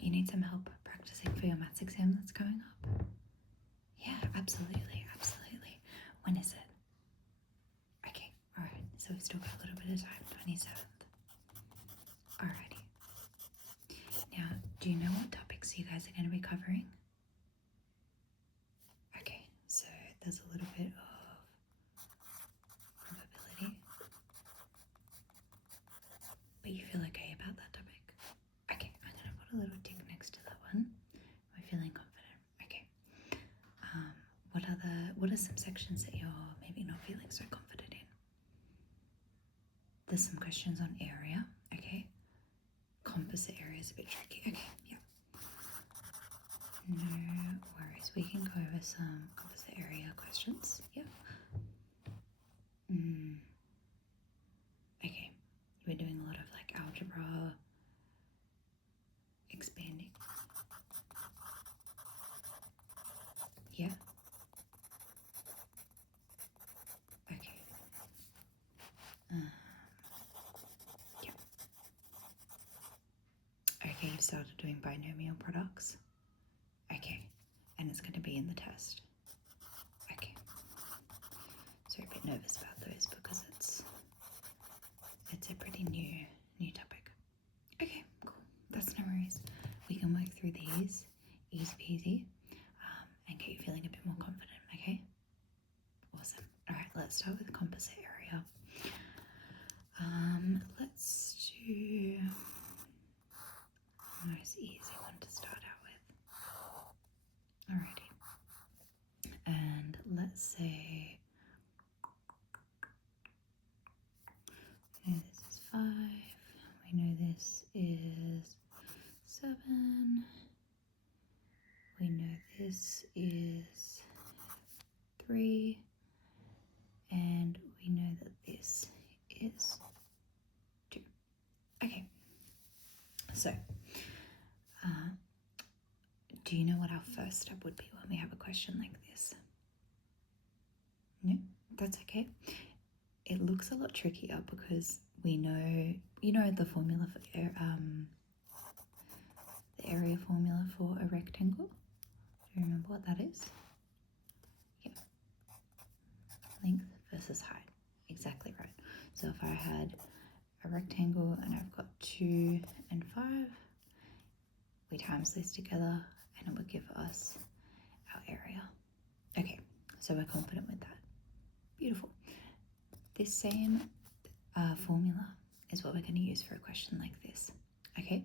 You need some help practicing for your maths exam that's coming up? Yeah, absolutely, absolutely. When is it? Okay, alright, so we've still got a little bit of time, 27th. Alrighty. Now, do you know what topics you guys are going to be covering? Okay, so there's a little bit of probability, but you feel okay about that topic? Okay, I'm going to put a little tick next to that one. Am I feeling confident? Okay. What are some sections that you're maybe not feeling so confident in? There's some questions on area, okay. Composite area is a bit tricky. Okay, yeah. No worries. We can go over some composite area questions. Yep. Okay. We're doing a lot of like algebra, expanding. Yeah. Okay. Yeah. Okay, you've started doing binomial products. Okay. And it's going to be in the test. Okay. So a bit nervous about those because it's a pretty new topic. Okay, cool. That's no worries. We can work through these easy peasy and get you feeling a bit more confident, okay? Awesome. Alright, let's start with the composite area. Let's do a nice easy one to start out with. Alrighty. And let's say we know this is 5, we know this is 7, we know this is 3, and we know that this is 2. Okay, so do you know what our first step would be when we have a question like this? No, that's okay. It looks a lot trickier because we know, you know, the formula for the area formula for a rectangle. Do you remember what that is? Yeah. Length versus height. Exactly right. So if I had a rectangle and I've got 2 and 5, we times this together and it will give us our area. Okay, so we're confident with that. Beautiful. This same formula is what we're going to use for a question like this. Okay,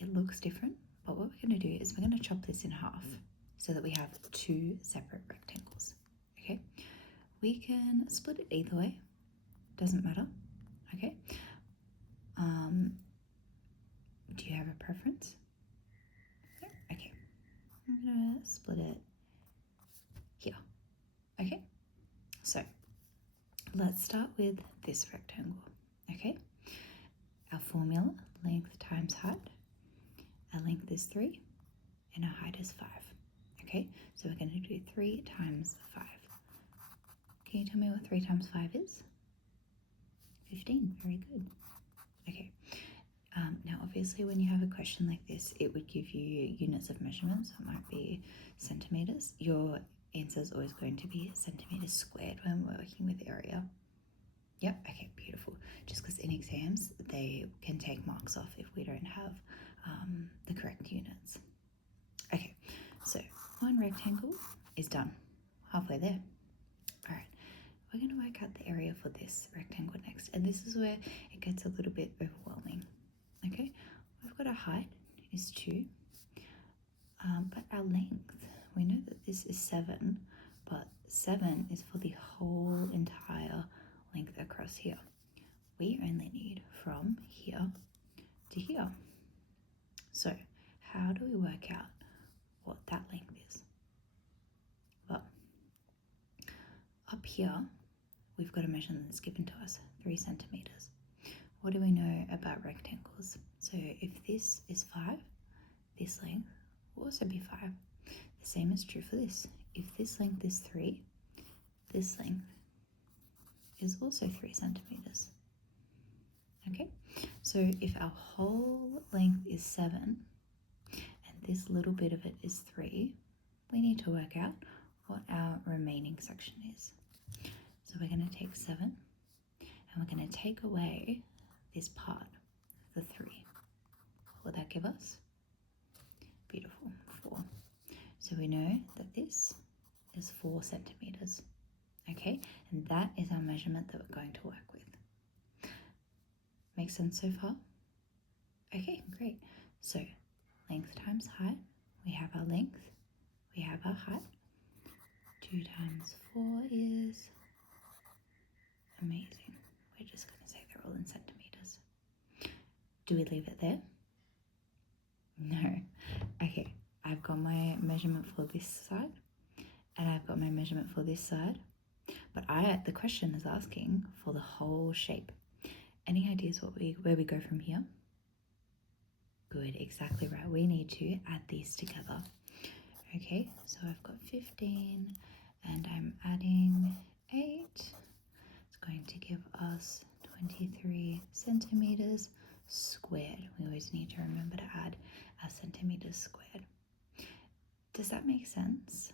it looks different, but what we're going to do is we're going to chop this in half so that we have 2 separate rectangles. Okay, we can split it either way, doesn't matter. Okay, do you have a preference? Okay, I'm going to split it here. Okay, so let's start with this rectangle. Okay, our formula, length times height. Our length is 3 and our height is 5. Okay, so we're going to do 3 times 5. Can you tell me what 3 times 5 is? 15. Very good. Okay. Now, obviously, when you have a question like this, it would give you units of measurement, so it might be centimeters. Your answer is always going to be centimeters squared when we're working with area. Yep, okay, beautiful. Just because in exams, they can take marks off if we don't have the correct units. Okay, so one rectangle is done. Halfway there. All right, we're going to work out the area for this rectangle next, and this is where it gets a little bit overwhelming. Okay, we've got our height is 2, but our length, we know that this is 7, but 7 is for the whole entire length across here. We only need from here to here. So how do we work out what that length is? Well, up here, we've got a measurement that's given to us, 3 centimeters. What do we know about rectangles? So if this is 5, this length will also be 5. The same is true for this. If this length is 3, this length is also 3 centimeters. Okay, so if our whole length is 7, this little bit of it is 3, we need to work out what our remaining section is. So we're going to take 7 and we're going to take away this part, the 3. What will that give us? Beautiful, 4. So we know that this is 4 centimeters. Okay, and that is our measurement that we're going to work with. Make sense so far? Okay, great. So length times height, we have our length, we have our height. 2 times 4 is, amazing. We're just going to say they're all in centimeters. Do we leave it there? No. Okay, I've got my measurement for this side and I've got my measurement for this side, but the question is asking for the whole shape. Any ideas where we go from here? Good, exactly right. We need to add these together. Okay, so I've got 15 and I'm adding 8. It's going to give us 23 centimeters squared. We always need to remember to add our centimeters squared. Does that make sense?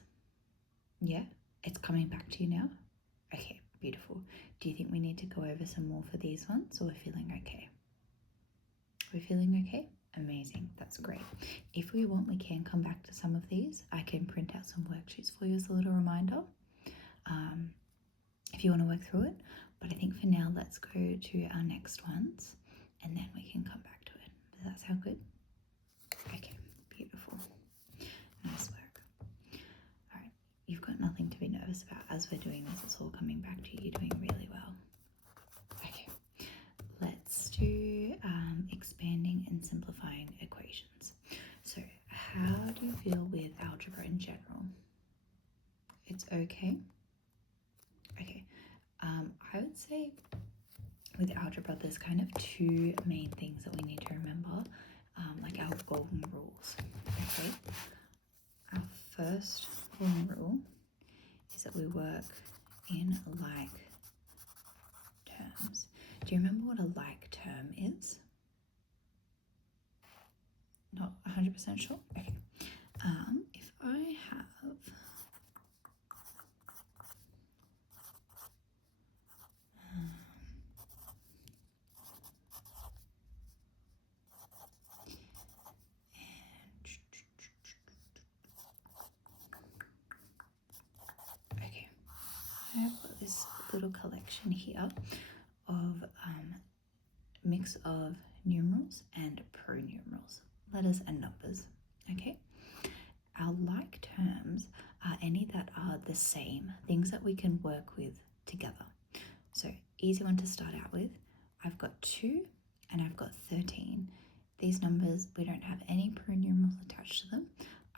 Yeah, it's coming back to you now? Okay, beautiful. Do you think we need to go over some more for these ones, or we're feeling okay? We're feeling okay? Amazing, that's great. If we want, we can come back to some of these. I can print out some worksheets for you as a little reminder if you want to work through it. But I think for now, let's go to our next ones and then we can come back to it. Does that sound good? Okay, beautiful. Nice work. All right, you've got nothing to be nervous about. As we're doing this, it's all coming back to you. You're doing really well. Okay, let's do expanding and simplifying equations. So how do you feel with algebra in general? It's okay? Okay, I would say with algebra there's kind of 2 main things that we need to remember, like our golden rules. Okay, our first golden rule is that we work in like terms. Do you remember what a like term is? Not 100% sure? Okay. If I have okay, I have got this little collection here of mix of numerals and pronumerals, letters and numbers. Okay, our like terms are any that are the same, things that we can work with together. So easy one to start out with. I've got 2 and I've got 13. These numbers, we don't have any pronumerals attached to them.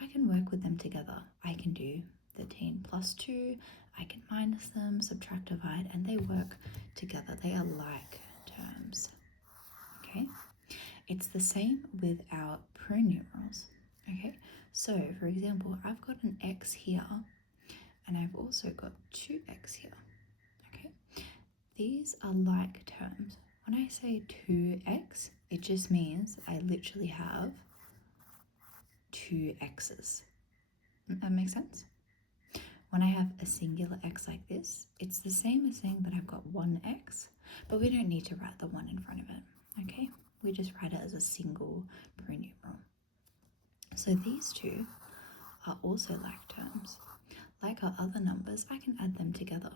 I can work with them together. I can do 13 plus 2, I can minus them, subtract, divide, and they work together. They are like terms. Okay, it's the same with our pronumerals. Okay, so for example, I've got an x here and I've also got 2x here. Okay, these are like terms. When I say 2x, it just means I literally have 2 x's. That makes sense? When I have a singular x like this, it's the same as saying that I've got 1x, but we don't need to write the 1 in front of it. Okay, we just write it as a single pronumeral. So these 2 are also like terms. Like our other numbers, I can add them together.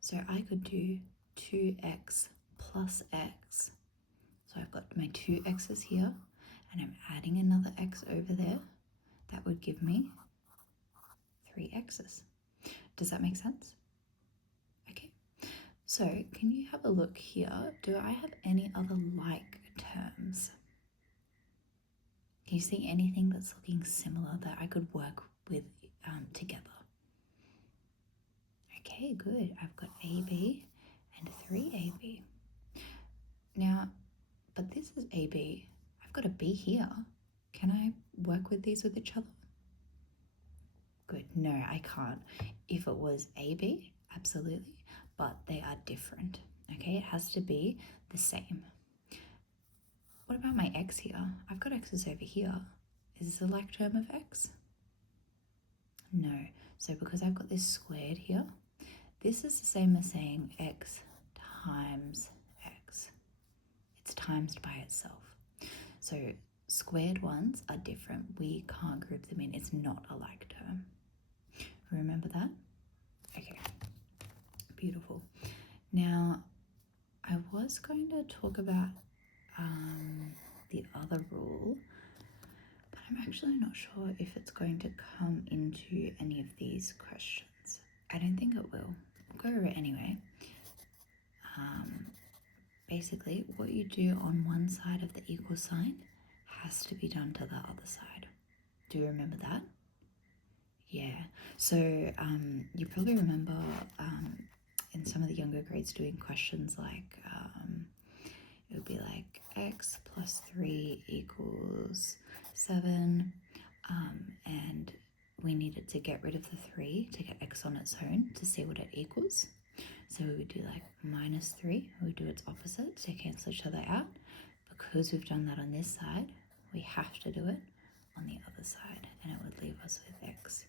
So I could do 2x plus x. So I've got my 2 x's here and I'm adding another x over there. That would give me 3 x's. Does that make sense? Okay, so can you have a look here? Do I have any other like terms? Can you see anything that's looking similar that I could work with together? Okay, good. I've got AB and 3AB. Now, but this is AB. I've got a B here. Can I work with these with each other? Good. No, I can't. If it was AB, absolutely, but they are different. Okay, it has to be the same. What about my x here? I've got x's over here. Is this a like term of x? No. So because I've got this squared here, this is the same as saying x times x. It's times by itself. So squared ones are different. We can't group them in. It's not a like term. Remember that? Okay. Beautiful. Now, I was going to talk about the other rule, but I'm actually not sure if it's going to come into any of these questions. I don't think it will. We'll go over it anyway. Basically, what you do on one side of the equal sign has to be done to the other side. Do you remember that? Yeah. So you probably remember in some of the younger grades doing questions like it would be like x plus 3 equals 7, and we needed to get rid of the 3 to get x on its own to see what it equals. So we would do like minus 3, we would do its opposite to cancel each other out. Because we've done that on this side, we have to do it on the other side, and it would leave us with x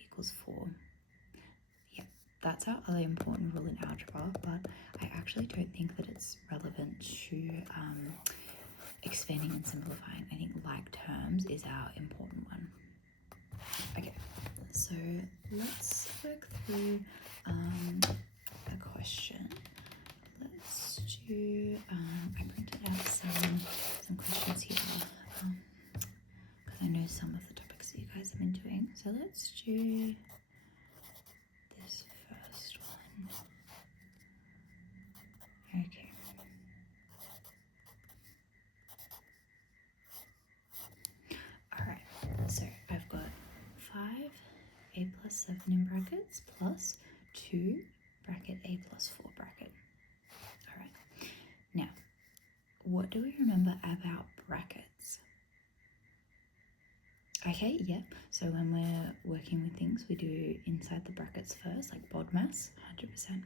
equals 4. Yeah, that's our other important rule in algebra, but I actually don't think that it's relevant to expanding and simplifying. I think like terms is our important one. Okay, so let's work through a question. Let's do, I printed out some questions here because I know some of the topics that you guys have been doing. So let's do this first one. Okay. Alright, so I've got 5a plus 7 in brackets plus 2 bracket a plus 4 bracket. Alright, now what do we remember about brackets? Okay, yep. So when we're working with things, we do inside the brackets first, like BODMAS, 100%.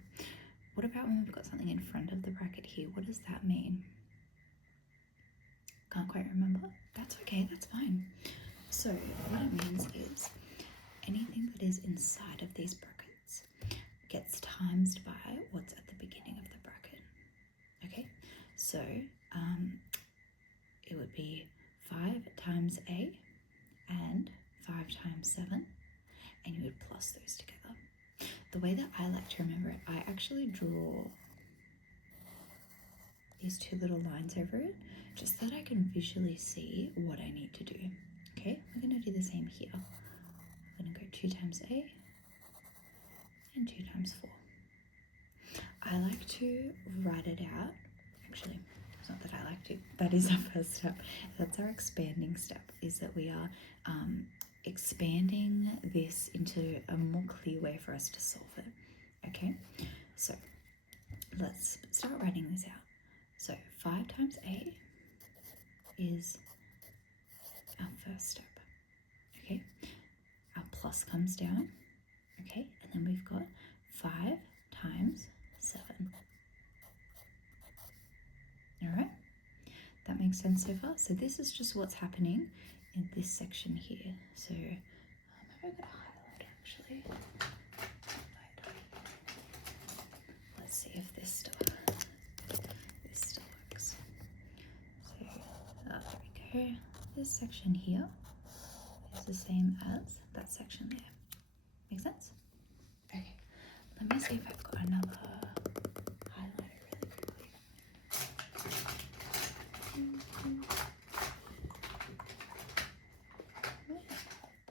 What about when we've got something in front of the bracket here? What does that mean? Can't quite remember. That's okay, that's fine. So what it means is anything that is inside of these brackets gets times by what's at the beginning of the bracket. Okay, so it would be 5 times a and 5 times 7, and you would plus those together. The way that I like to remember it, I actually draw these two little lines over it just so that I can visually see what I need to do. Okay, we're going to do the same here. I'm going to go 2 times a and 2 times 4. I like to write it out. Actually, it's not that I like to. That is our first step. That's our expanding step, is that we are expanding this into a more clear way for us to solve it. Okay, so let's start writing this out. So 5 times a is our first step. Okay, our plus comes down. Okay, and then we've got 5 times 7. All right, that makes sense so far. So this is just what's happening in this section here. So maybe I got a highlight actually. Let's see if this still works. So there we go. This section here is the same as that section there. Make sense? Okay. Let me see if I've got another highlighter really quickly.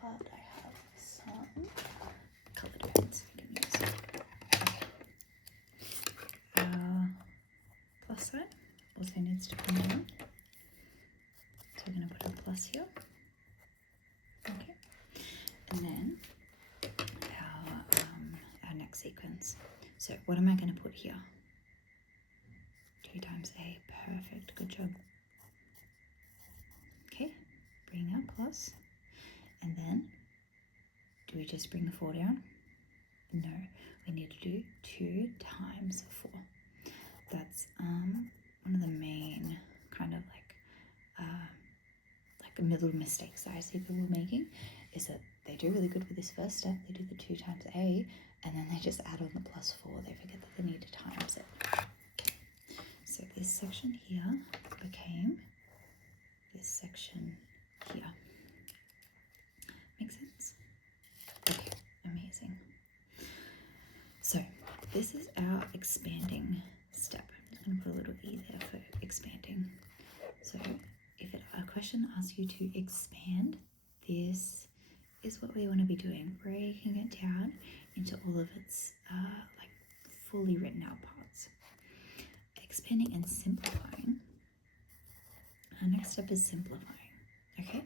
But I have some colored pens I can use. Okay. Plus sign also needs to come down. So we're going to put a plus here. Okay. And then our next sequence. So what am I going to put here? 2 times a. Perfect. Good job. Okay. Bring our plus. And then do we just bring the 4 down? No. We need to do 2 times 4. That's one of the main kind of like little mistakes that I see people making is that they do really good with this first step. They do the 2 times a, and then they just add on the +4. They forget that they need to times it. Okay. So this section here became this section here. Make sense? Okay, amazing. So this is our expanding step. I'm just going to put a little e there for expanding. So if a question asks you to expand, this is what we want to be doing, breaking it down into all of its like fully written out parts. Expanding and simplifying. Our next step is simplifying. Okay,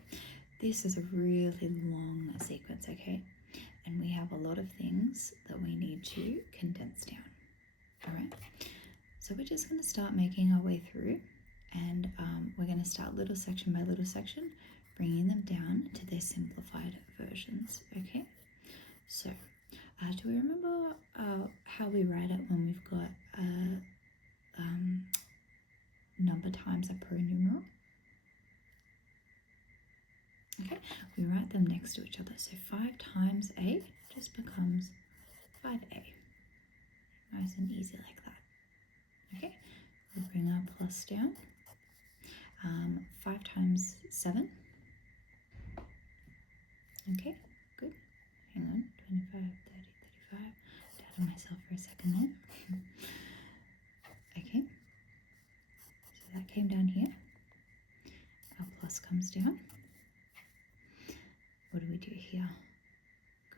this is a really long sequence. Okay, and we have a lot of things that we need to condense down. All right, so we're just going to start making our way through, and we're going to start little section by little section, bringing them down to their simplified versions. Okay, so do we remember how we write it when we've got a number times a pronumeral? Okay, we write them next to each other. So 5 times a just becomes 5a. Nice and easy like that. Okay, we'll bring our plus down. 5 times 7. Okay, good. Hang on, 25, 30, 35. Doubted myself for a second there. Okay, so that came down here. Our plus comes down. What do we do here?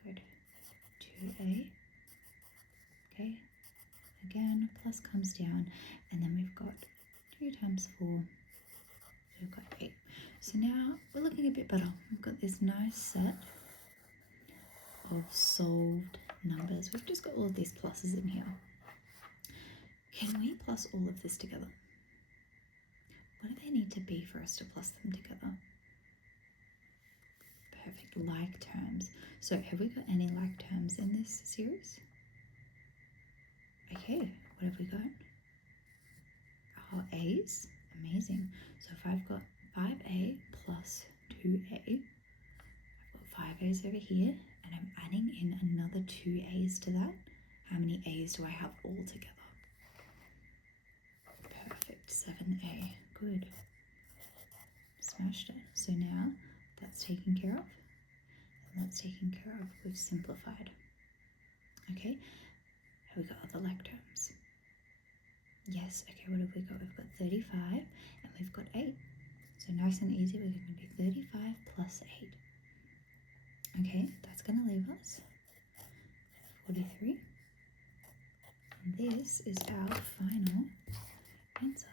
Good. 2a. Okay, again, plus comes down, and then we've got 2 times 4. So we've got 8. So now we're looking a bit better. We've got this nice set of solved numbers. We've just got all of these pluses in here. Can we plus all of this together? What do they need to be for us to plus them together? Perfect, like terms. So have we got any like terms in this series? Okay, what have we got? Our a's, amazing. So if I've got 5a plus 2a, I've got 5 a's over here, and I'm adding in another 2 a's to that. How many a's do I have all together? Perfect, 7a, good. Smashed it. So now that's taken care of, and that's taken care of. We've simplified. Okay, have we got other like terms? Yes, okay, what have we got? We've got 35 and we've got 8. So nice and easy, we're going to do 35 plus 8. Okay, that's going to leave us 43. And this is our final answer.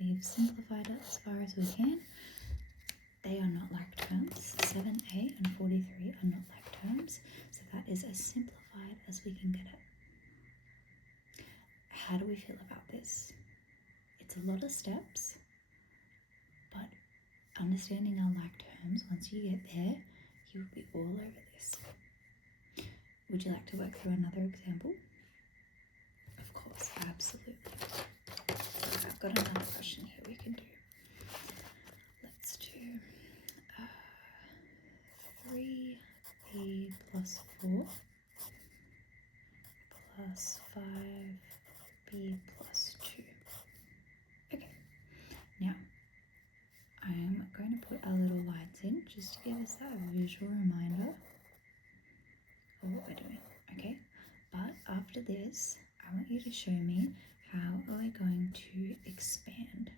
We've simplified it as far as we can. They are not like terms. 7a and 43 are not like terms. So that is as simplified as we can get it. How do we feel about this? It's a lot of steps, but understanding our like terms, once you get there, you will be all over this. Would you like to work through another example? Of course, absolutely. I've got another question here we can do. Let's do 3b plus 4 plus 5b plus 2. Okay, now I am going to put our little lines in just to give us that visual reminder of what we're doing, okay? But after this, I want you to show me how are we going to expand,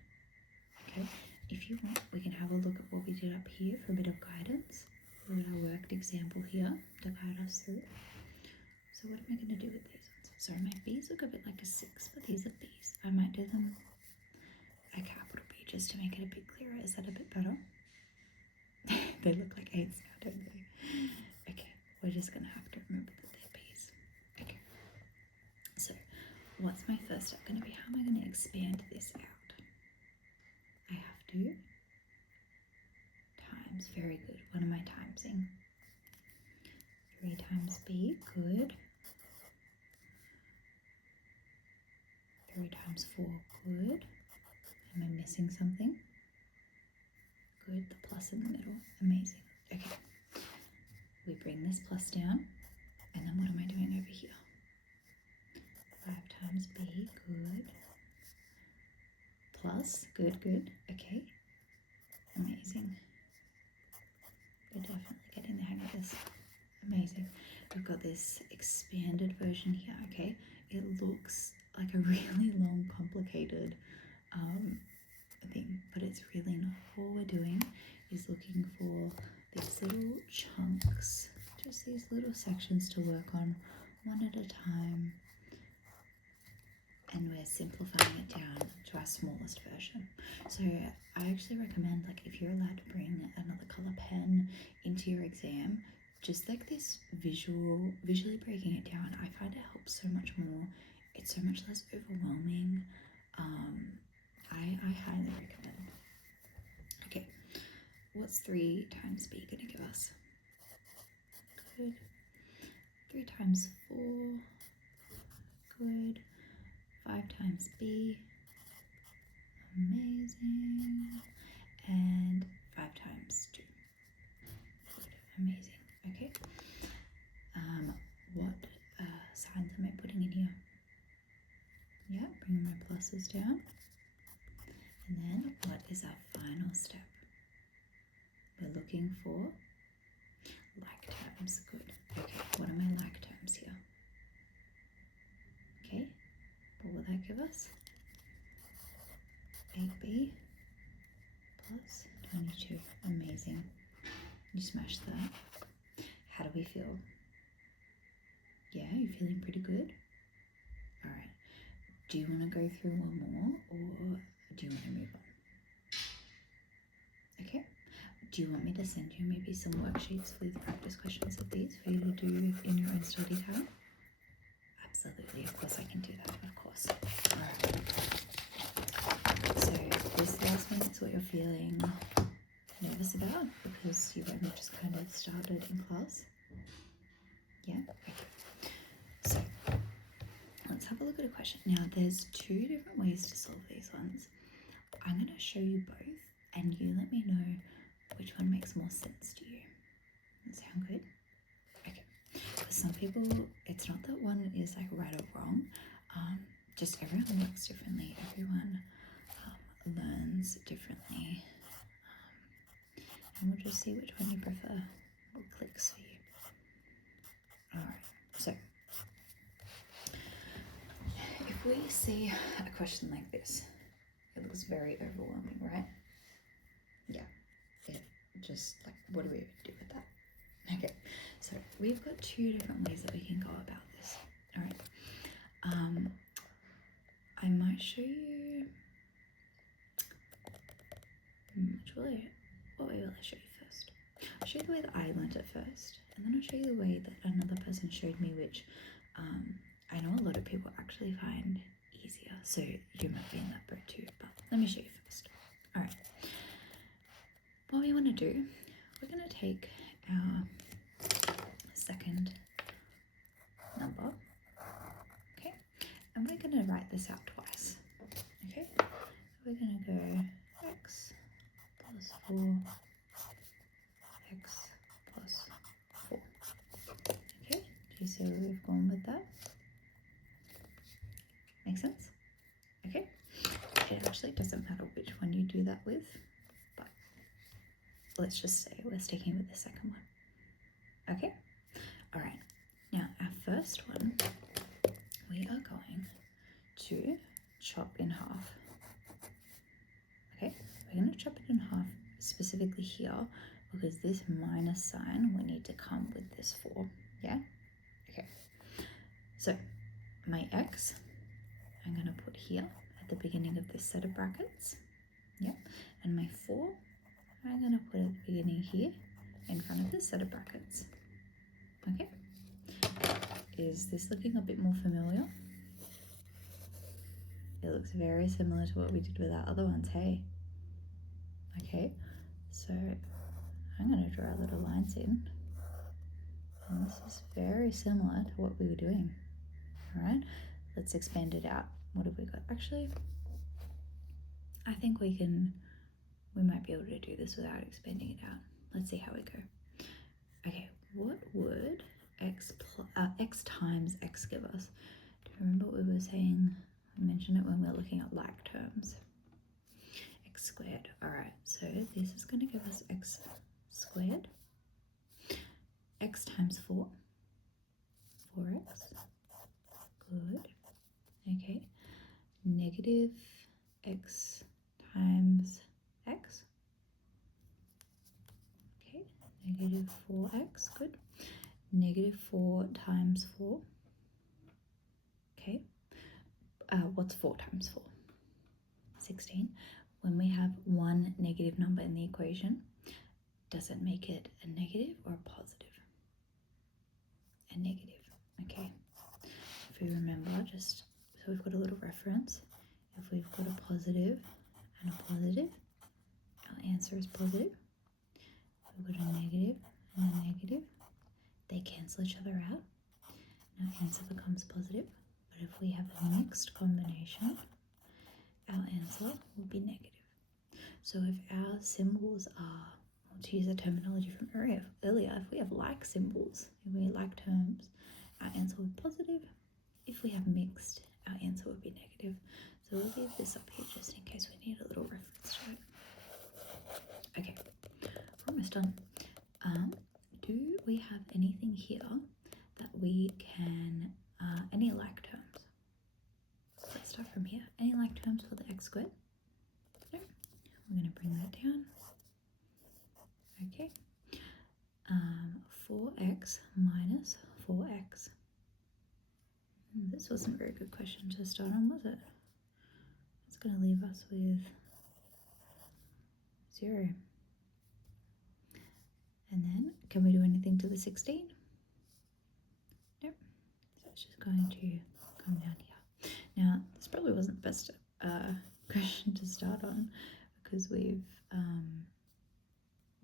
okay? If you want, we can have a look at what we did up here for a bit of guidance. We've got our worked example here to guide us through. So what am I going to do with these ones? Sorry, my B's look a bit like a 6, but these are B's. I might do them a capital B just to make it a bit clearer. Is that a bit better? They look like 8s now, don't they? Okay, we're just going to have to remember that they're B's. Okay, so what's my first step going to be? How am I going to expand this out? I have to times. Very good. What am I timesing? 3 times B, good. 3 times 4, good. Am I missing something? Good, the plus in the middle, amazing. Okay, we bring this plus down, and then what am I doing over here? 5 times b, good. Plus, good, good, okay. Amazing. We're definitely getting the hang of this. Amazing. We've got this expanded version here, okay? It looks like a really long, complicated thing, but it's really not. All we're doing is looking for these little chunks, just these little sections to work on one at a time, and we're simplifying it down to our smallest version. So I actually recommend, like, if you're allowed to bring another color pen into your exam, just like this visually breaking it down, I find it helps so much more. It's so much less overwhelming. I highly recommend. Okay, what's 3 times b gonna give us? Good. 3 times 4, good. 5 times b, amazing. And 5 times 2, good, amazing. Okay, what signs am I putting in here? Yeah, bring my pluses down. And then what is our final step? We're looking for like terms. Good. Okay, what are my like terms here? Okay, what will that give us? 8b plus 22. Amazing. You smashed that. How do we feel? Yeah, you're feeling pretty good? All right. Do you want to go through one more, or do you want to move on? Okay. Do you want me to send you maybe some worksheets with practice questions of these for you to do in your own study time? Absolutely, of course I can do that, of course. All right. So this last one is what you're feeling nervous about because you've only just kind of started in class. Yeah, okay. So let's have a look at a question. Now there's 2 different ways to solve these ones. I'm going to show you both and you let me know which one makes more sense to you. Does that sound good? Okay. For some people, it's not that one is like right or wrong. Just everyone works differently. Everyone learns differently. And we'll just see which one you prefer, what clicks for you. Alright, so if we see a question like this, it looks very overwhelming, right? Yeah, it just like, what do we do with that? Okay, so we've got 2 different ways that we can go about this. Alright, I might show you, what way will I show you first? I'll show you the way that I learned it first, and then I'll show you the way that another person showed me, which I know a lot of people actually find easier, so you might be in that boat too, but let me show you first. All right, what we want to do, we're going to take our second number, okay, and we're going to write this out twice, okay? We're going to go x plus 4, x plus 4. Okay, do you see where we've gone with that? Make sense? Okay, it actually doesn't matter which one you do that with, but let's just say we're sticking with the second one. Okay, all right, now our first one, we are going to chop in half. Okay, we're going to chop it in half specifically here because this minus sign will need to come with this 4, yeah? Okay, so my x, I'm going to put here at the beginning of this set of brackets, yeah? And my 4, I'm going to put at the beginning here in front of this set of brackets, okay? Is this looking a bit more familiar? It looks very similar to what we did with our other ones, hey? Okay, so I'm going to draw little lines in. And this is very similar to what we were doing. All right, let's expand it out. What have we got? Actually, I think we can we might be able to do this without expanding it out. Let's see how we go. Okay, what would x times x give us? Do you remember what we were saying? We mentioned it when we were looking at like terms. X squared. All right, so this is going to give us x squared. X times 4. 4x. Good. Okay. Negative x times x. Okay. Negative 4x. Good. Negative 4 times 4. Okay. What's 4 times 4? 16. When we have one negative number in the equation, does it make it a negative or a positive? A negative. Okay. If we remember, just so we've got a little reference. If we've got a positive and a positive, our answer is positive. If we've got a negative and a negative, they cancel each other out. And our answer becomes positive. But if we have a mixed combination, our answer will be negative. So if our symbols are, to use a terminology from earlier, if we have like symbols, if we like terms, our answer will be positive. If we have mixed, our answer would be negative. So we'll leave this up here just in case we need a little reference to it. Okay, we're almost done. Do we have anything here that we can, any like terms? Let's start from here. Any like terms for the x squared? No. We're going to bring that down. Okay. 4x minus 4x. This wasn't a very good question to start on, was it? It's going to leave us with 0. And then, can we do anything to the 16? Nope. So it's just going to come down here. Now, this probably wasn't the best question to start on because we've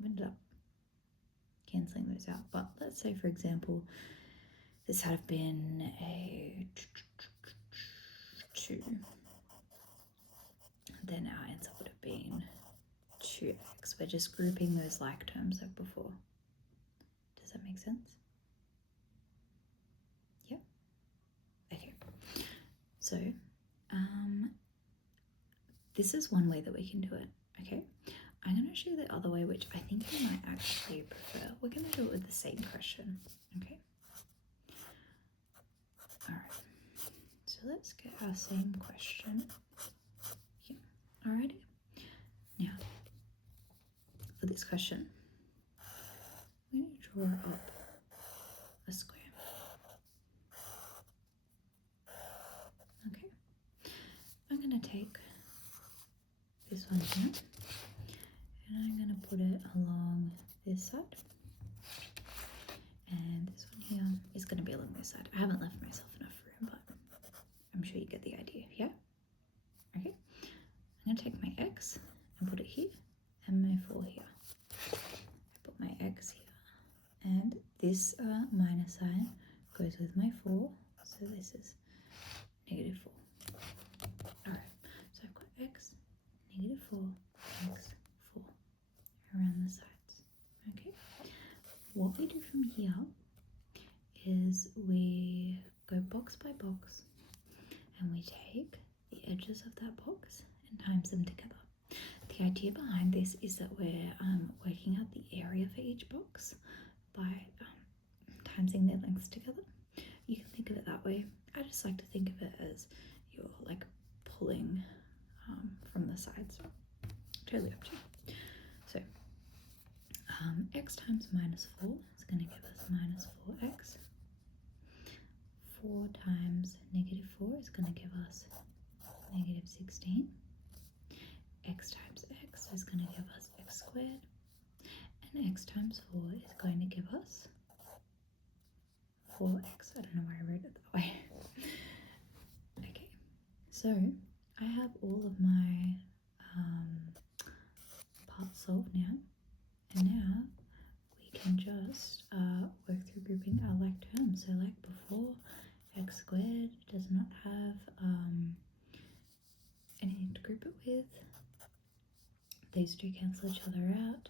ended up cancelling those out. But let's say, for example, this had been a 2. Then our answer would have been 2x. We're just grouping those like terms like before. Does that make sense? Yeah? Okay. So, this is one way that we can do it, okay? I'm going to show you the other way, which I think you might actually prefer. We're going to do it with the same question, okay? All right. So let's get our same question here. Alrighty. Now, for this question, we need to draw up a square. Okay. I'm going to take this one here and I'm going to put it along this side. And this one here is going to be along this side. I haven't left myself enough room, but I'm sure you get the idea, yeah? Okay. I'm going to take my x and put it here and my 4 here. I put my x here. And this minus sign goes with my 4. So this is negative 4. Alright, so I've got x, negative 4, x, 4 around the sides. Okay. What we do from here is we go box by box and we take the edges of that box and times them together. The idea behind this is that we're working out the area for each box by timesing their lengths together. You can think of it that way. I just like to think of it as you're like pulling from the sides. Totally up to you. So x times minus 4 is going to give us minus 4x. 4 times negative 4 is going to give us negative 16. X times x is going to give us x squared. And x times 4 is going to give us 4x. I don't know why I wrote it that way. Okay, so I have all of my parts solved now. And now we can just work through grouping our like terms. So like before, x squared does not have anything to group it with. The these two cancel each other out.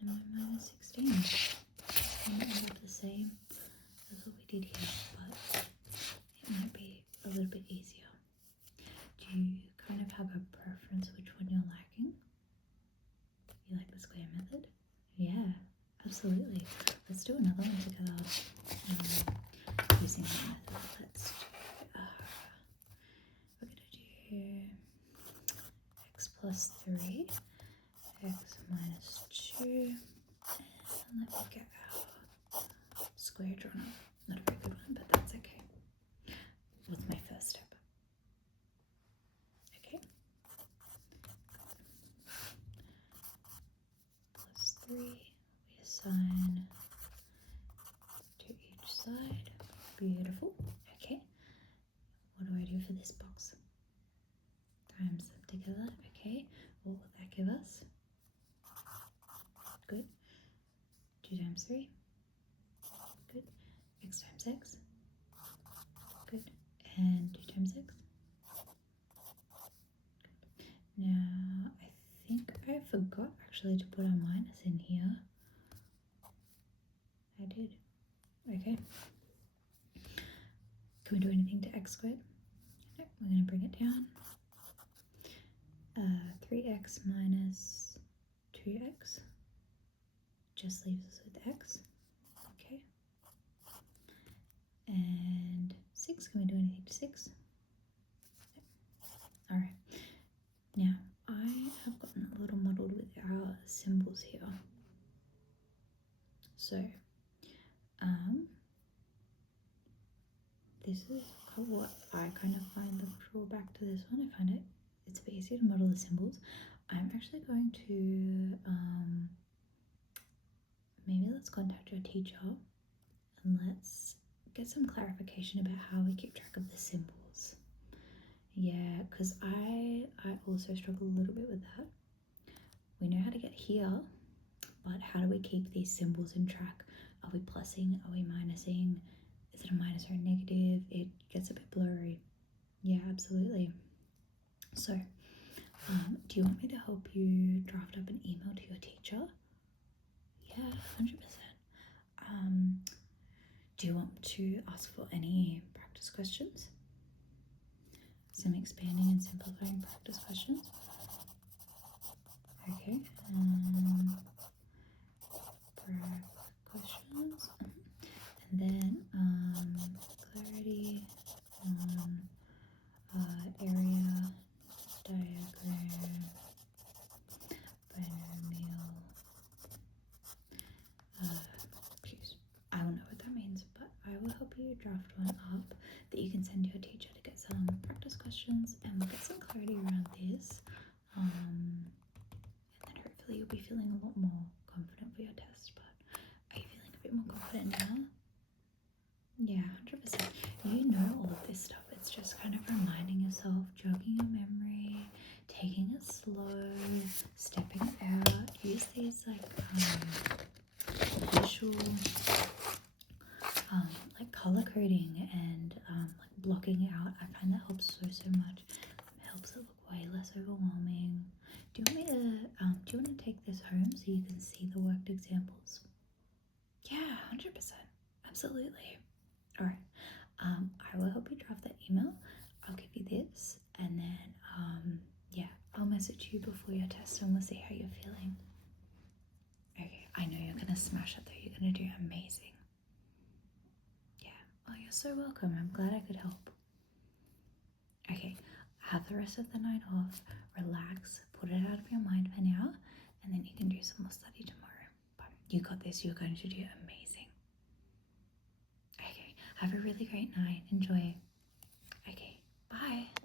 And my minus 16. Might end up the same as what we did here, but it might be a little bit easier. Do you kind of have a preference which one you're liking? You like the square method? Yeah, absolutely. Let's do another one together using that method. Let's do, we're going to do x plus 3, x minus 2, and let me get our square drawn up. Not a very good one, but that's okay. What's my first step? Okay. Plus 3, we assign to each side. Beautiful. Okay. What do I do for this box? Times them together. Okay. What will that give us? Good. 2 times 3. Good. X times x. Good. And 2 times x. Good. Now, I think I forgot actually to put a minus in here. I did. Okay. Can we do anything to x squared? No, we're going to bring it down. 3x minus 2x just leaves us with x. Okay. And 6, can we do anything to 6? No. Alright. Now, I have gotten a little muddled with our symbols here. So, this is what I kind of find the drawback to this one. I find it's a bit easier to model the symbols. I'm actually going to, maybe let's contact your teacher and let's get some clarification about how we keep track of the symbols. Yeah, because I also struggle a little bit with that. We know how to get here, but how do we keep these symbols in track? Are we plussing? Are we minusing? Is it a minus or a negative? It gets a bit blurry. Yeah, absolutely. So, do you want me to help you draft up an email to your teacher? Yeah, 100%. Do you want to ask for any practice questions? Some expanding and simplifying practice questions? Okay. Questions. And then clarity on area diagram binomial. I don't know what that means, but I will help you draft one up that you can send your teacher to get some practice questions, and we'll get some clarity around this. And then hopefully you'll be feeling a lot more confident for your test. But are you feeling a bit more confident now? Yeah, 100%. You know all of this stuff. It's just kind of reminding yourself, jogging your memory, taking it slow, stepping out. Use these like visual, like color coding and like blocking out. I find that helps so much. It helps it look way less overwhelming. Do you want me to? Do you want to take this home so you can see the worked examples? Yeah, 100%. Absolutely. All right. I will help you draft that email. I'll give you this, and then yeah, I'll message you before your test, and we'll see how you're feeling. Okay, I know you're gonna smash it though. You're gonna do amazing. Yeah. Oh, you're so welcome. I'm glad I could help. Okay, have the rest of the night off. Relax. Put it out of your mind for now, and then you can do some more study tomorrow. But you got this. You're going to do amazing. Okay. Have a really great night. Enjoy.